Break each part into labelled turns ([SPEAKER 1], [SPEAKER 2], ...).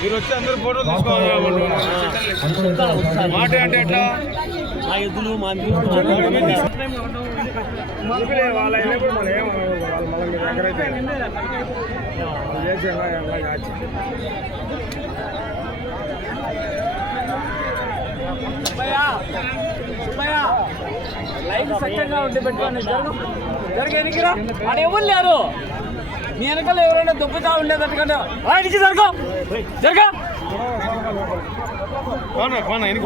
[SPEAKER 1] మీరు వచ్చి అందరు ఫోటో తీసుకోవాలి మాట అంటే ఎట్లా
[SPEAKER 2] మా ఎద్దులు మా
[SPEAKER 1] మనుషులే వాళ్ళ అయినప్పుడు మనం ఏం వాళ్ళు మళ్ళీ మీరు ఎక్కడైతే చేసి ఎలా ఎలా కాచి
[SPEAKER 3] సత్యంగా ఉండి పెట్టుకోండి జరుగు జరుగు ఎనికిరా అక్కడ ఎవరు లేరు నీ వెనకాల ఎవరైనా దుబ్బుతా ఉండేదట్టుగా రాయికి జరగ.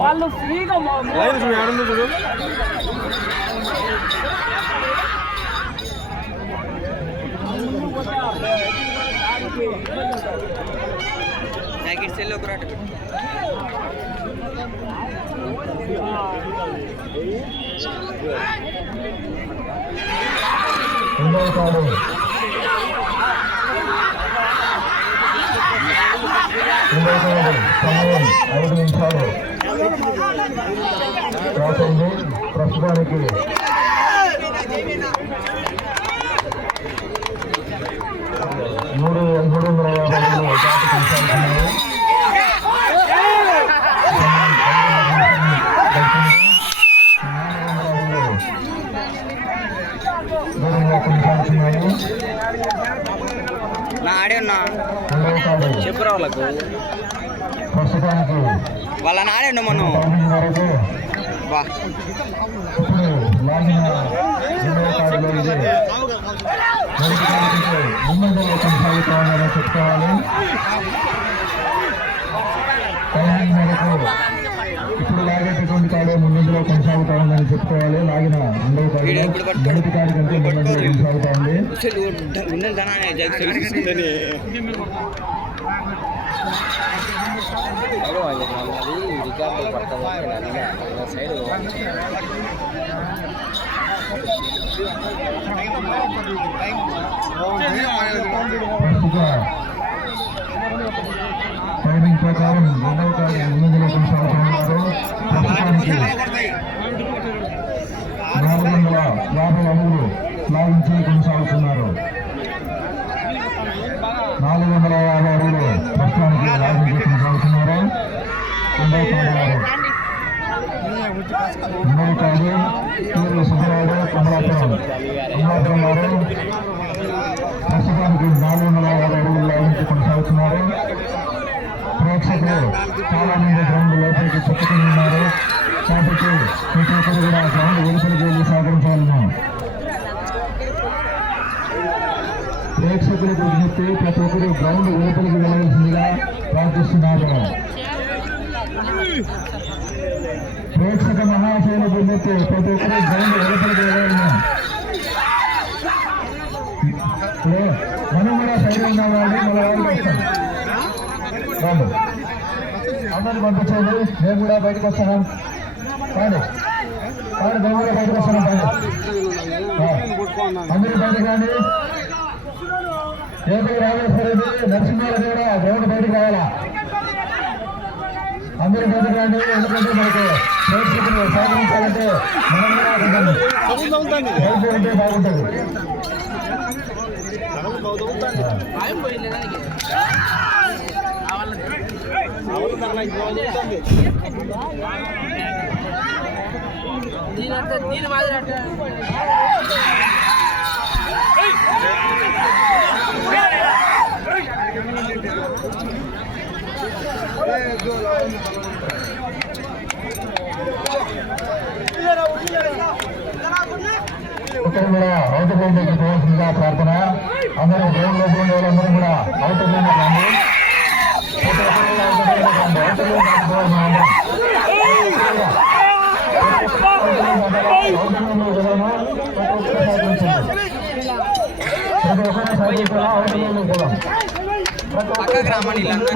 [SPEAKER 3] వాళ్ళు ఫ్రీగా
[SPEAKER 1] చూడు
[SPEAKER 4] రెండవ తాడు రెండవ తాడు సమయం ఐదు నిమిషాలు రాసింది ప్రస్తుతానికి మూడు మూడు వందల యాభై ఐదు జాతి
[SPEAKER 5] నా ఆడే ఉన్నా.
[SPEAKER 4] చెప్పు తాడు
[SPEAKER 5] వాళ్ళ నాడే మనం బా
[SPEAKER 4] లాగిన రెండవ తాడులో ఇది మొదటి తాడు కంటే ముందంజలో కొనసాగుతా ఉందని చెప్పుకోవాలి టైమింగ్ మేరకు ఇప్పుడు లాగేటటువంటి ముందంజలో కొనసాగుతా ఉందని చెప్పుకోవాలి. లాగిన తాడు కంటే ముందంజలో కొనసాగుతా ఉంది ప్రస్తుత టైమింగ్ ప్రకారం రెండవ తాడు ముందంజలో కొనసాగుతున్నారు ప్రస్తుతానికి నాలుగు వందల యాభై అడుగులు లాగించి కొనసాగుతున్నారు. నాలుగు వందల యాభై అడుగులు ప్రస్తుతానికి లాగించి కొనసాగుతున్నారు. రెండవ తాడు రెండవ తాడు తీరు సుబ్బరాయుడు కమలాపురం కమలాపురం వారు ప్రస్తుతానికి నాలుగు వందల యాభై అడుగులు లాగించి కొనసాగుతున్నారు. ప్రేక్షకులు చాలా మంది గ్రౌండ్ లోపలికి చుట్టుకుని ఉన్నారు. కాబట్టి ప్రతి ఒక్కరు కూడా గ్రౌండ్ వెలుపలికి వెళ్ళి సహకరించాలను ప్రేక్షకులకు విజ్ఞప్తి ప్రతి ఒక్కరు గ్రౌండ్ వెలుపలికి వెళ్ళవలసిందిగా ప్రార్థిస్తున్నారు ప్రేక్షక మహాశయులకు విజ్ఞప్తి ప్రతి ఒక్కరు గ్రౌండ్ వెలుపలికి వెళ్ళాలను ఇప్పుడు మనం కూడా సైడ్ ఉన్న వాళ్ళు మన వాళ్ళు వస్తాం అందరిని పంపించండి మేము కూడా బయటకు వస్తున్నాం కాండి కాండి మేము కూడా బయటకు వస్తున్నాం ఆ, అందరూ బయటకు రాండి ఏపీ రాజేశ్వర రెడ్డి నరసింహారెడ్డి కూడా గ్రౌండ్ బయటకు రావాలా? అందరూ బయటకు రండి ఎందుకంటే మనకు ప్రేక్షకులు సహకరించాలంటే మనం కూడా ఉంటే బాగుంటుంది.
[SPEAKER 3] దీని మాదిరి
[SPEAKER 4] ఒకరు కూడా అవుటర్ లైన్లోకి పోవాల్సిందిగా ప్రార్థన. అందరూ గేమ్ లోపల ఉండే వాళ్ళందరూ కూడా అవుట్ లైన్ రండి కూడా outer line లోకి రండి. outer line లోకి పోవాలి మనం అందరం. outer line లోకి వెళ్ళాము. ప్రతి ఒక్కరు సహకరించండి. ప్రతి ఒక్కరు సహకరించాలా outer line లోకి పోదాం. ప్రతి ఒక్కరు
[SPEAKER 5] పక్కకు రామని
[SPEAKER 4] మనం అందరం outer line లోకి పోదాం. ప్రతి ఒక్కరు సహకరించాలండి outer line ప్రతి ఒక్కరు సహకరించండి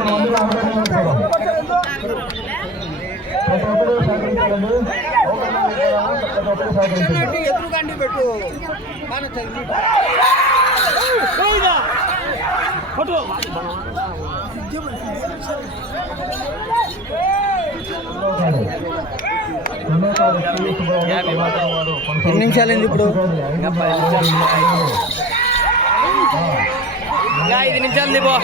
[SPEAKER 5] ఎదురుగండి పెట్టు
[SPEAKER 4] ఎన్ని నిమిషాలైంది ఇప్పుడు?
[SPEAKER 3] ఐదు నిమిషాలు దిపో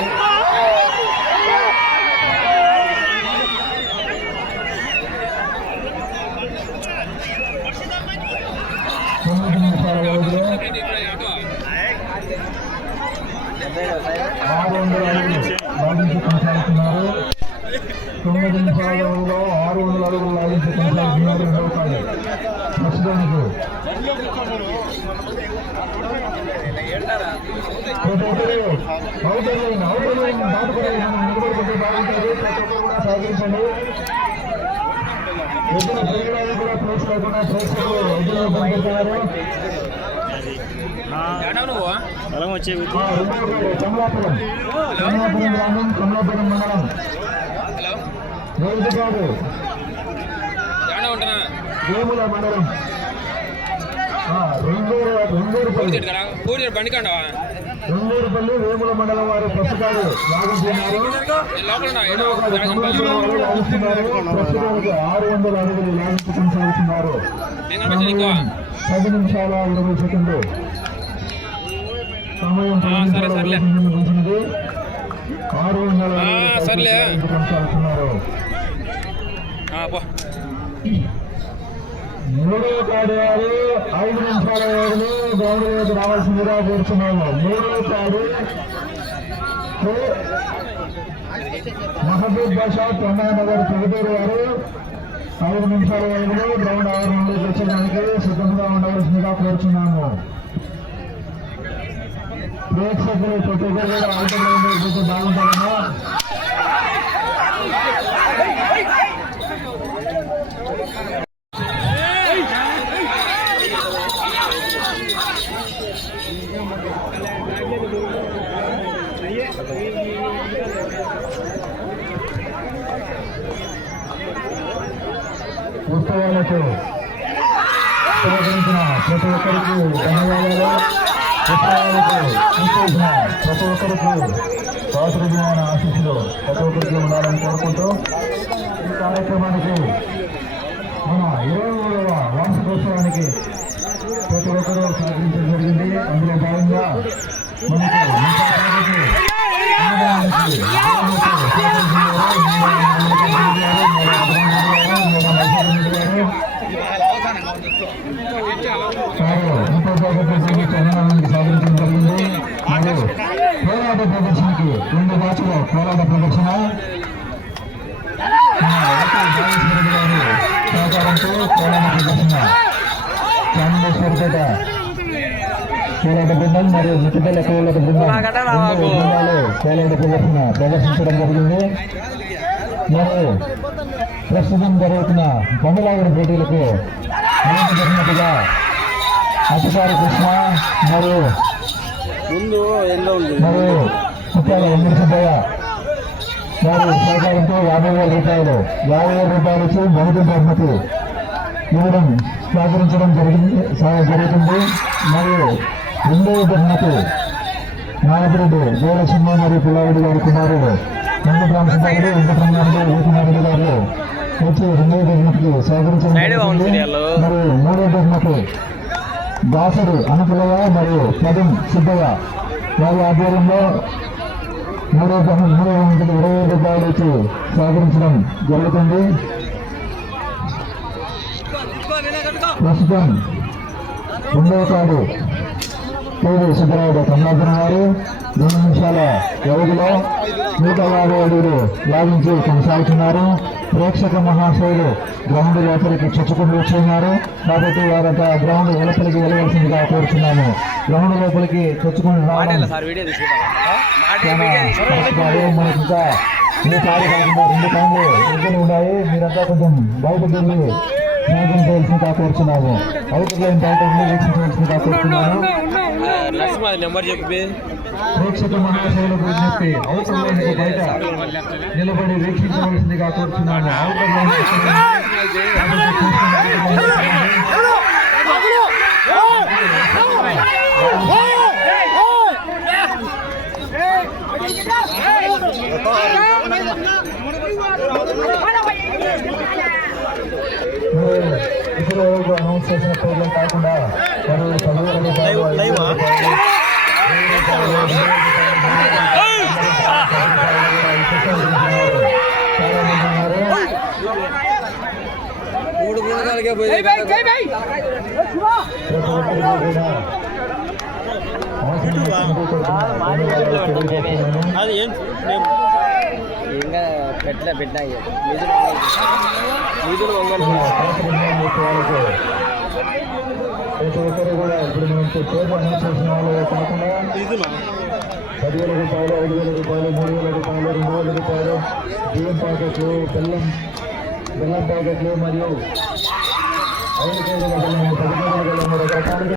[SPEAKER 4] తొమ్మిది నిమిషాల ఆరు వందల అడుగులు లాగించి కొనసాగుతున్నారు. రెండవ కాదు ప్రస్తుతానికి అవుటర్ లైన్ అవుటర్ లైన్ దాటుకుని మనం నిలబడుకుంటే బాగుంటుంది ప్రతి ఒక్కరు కూడా సహకరించండి ఎదురు తిరగడానికి కూడా ప్లేస్ లేకుండా ప్రేక్షకులు ఎదురు పంపిస్తున్నారు
[SPEAKER 2] బలం వచ్చే
[SPEAKER 4] ఆ, రెండవ కాదు కమలాపురం కమలాపురం గ్రామం కమలాపురం మండలం కాదు వేముల మండలం. రెండూరుపల్లి వేముల మండలం వారు లాగుతున్నారు. లాగుతున్నారు. ప్రస్తుతానికి ఆరు వందల అడుగులు లాగించి కొనసాగుతున్నారు. పది నిమిషాల ఇరవై సెకండ్లు. సమయం ముగిసినది ఆరు వందల కొనసాగుతున్నారు. మూడో తాడు వారు ఐదు నిమిషాల వ్యవధిలో గ్రౌండ్లోకి రావాల్సిందిగా కోరుతున్నాము మూడో తాడు మహబూబ్ బాషా తొండానగర్ ప్రభుత్వ వారు ఐదు నిమిషాల వ్యవధిలో గ్రౌండ్ ఆవరణలోకి తెచ్చడానికి సిద్ధంగా ఉండవలసిందిగా కోరుతున్నాము ప్రేక్షకులు ప్రతి ఒక్కరు కూడా ఆటలో బాగుంటారన్నా ఉత్సవాలకు సహకరించిన ప్రతి ఒక్కరికి ధన్యవాదాలు. ఉత్సవాలకు ఇచ్చేసిన ప్రతి ఒక్కరికి స్వాతంత్రమైన ఆశీస్సులు ప్రతి ఒక్కరికి ఉండాలని కోరుకుంటూ ఈ కార్యక్రమానికి మన ఇరవై మూడవ వార్షికోత్సవానికి ప్రతి ఒక్కరూ సహకరించడం జరిగింది. అందులో భాగంగా మనకు పోరాట ప్రదర్శనకి రెండు బ్యాచ్ల పోరాట ప్రదర్శన సహకారంతో పోరాట ప్రదర్శన బృందం మరియు మిట్టపల్లి పోరాట బృందం. బృందాలు పోరాట ప్రదర్శన ప్రదర్శించడం జరిగింది. మరియు ప్రస్తుతం జరుగుతున్న బండలాగుడు పోటీలకు జరిగినట్టుగా అధికారి కృష్ణ మరియు
[SPEAKER 2] ముందు
[SPEAKER 4] మరియు ముఖ్యాల వెంకట సుబ్బయ్య వారి సహకారంతో యాభై వేల రూపాయలు యాభై వేల రూపాయలు ఇచ్చి మొదటి బహుమతి ఇవ్వడం సహకరించడం జరిగింది జరుగుతుంది. మరియు రెండవ బహుమతి నాయకుడు గోరసింహ మరియు పిల్లారెడ్డి గారి కుమారుడు వెంకటరామ సుబ్బారెడ్డి వెంకటరమణారెడ్డి వీకుమారెడ్డి గారు వచ్చి రెండవ బహుమతికి సేకరించారు మరియు మూడవ బహుమతి దాసుడు అనుకులయ్య మరియు పదం సిద్ధయ్య వారి ఆధ్వర్యంలో మూడో బహు మూడో బహుమతులు ఇరవై రూపాయలు ఇచ్చి సేకరించడం జరుగుతుంది ప్రస్తుతం రెండవ కార్డు. కేవీ సుబ్బరాయుడు కమలాపురం గారు రెండు నిమిషాల వ్యవధిలో నూట యాభై అడుగులు లాగించి కొనసాగుతున్నారు. ప్రేక్షక మహాశయులు గ్రౌండ్ లోపలికి చొచ్చుకుని వచ్చున్నారు కాబట్టి వారంతా గ్రౌండ్ వెలుపలికి వెళ్ళవలసిందిగా కోరుతున్నాము గ్రౌండ్ లోపలికి చొచ్చుకుని రావడం ఈ కారు కాకుండా రెండు ఇద్దరు ఉన్నాయి. మీరంతా కొంచెం బయటకు వెళ్ళి సహకరించవలసిందిగా కోరుతున్నాము అవుటర్ లైన్ బయట కోరుతున్నాము
[SPEAKER 2] నరసింహ నెంబర్ చెప్పి.
[SPEAKER 4] ప్రేక్షక మహాశైలకు లైన్కు బయట నిలబడి వీక్షించవలసిందిగా మీరు ఇప్పుడు అనౌన్స్ చేసిన పేర్లు కాకుండా మరియు పదివేల రూపాయలు ఐదు వేల రూపాయలు, వెయ్యి రూపాయలు, రెండు వేల రూపాయలు, చాలా మంది ఉన్నారు
[SPEAKER 2] మూడు గుణాలకే పోయి
[SPEAKER 4] ప్రతి ఒక్కరికి కూడా
[SPEAKER 2] అది ఏం
[SPEAKER 5] ఇంకా పెట్టలే పెట్టినా
[SPEAKER 2] నిధులు వంగలు
[SPEAKER 4] ప్రతి ఒక్కరు కూడా ఇప్పుడు మనం పేరు అనౌన్స్ చేసిన వాళ్ళు కాకుండా పదివేల రూపాయలు ఐదు వేల రూపాయలు మూడు వేల రూపాయలు రెండు వేల రూపాయలు బియ్యం ప్యాకెట్లు బెల్లం బెల్లం ప్యాకెట్లు మరియు ఐదు కేజీల బెల్లం పది కేజీల బెల్లం రకరకాలుగా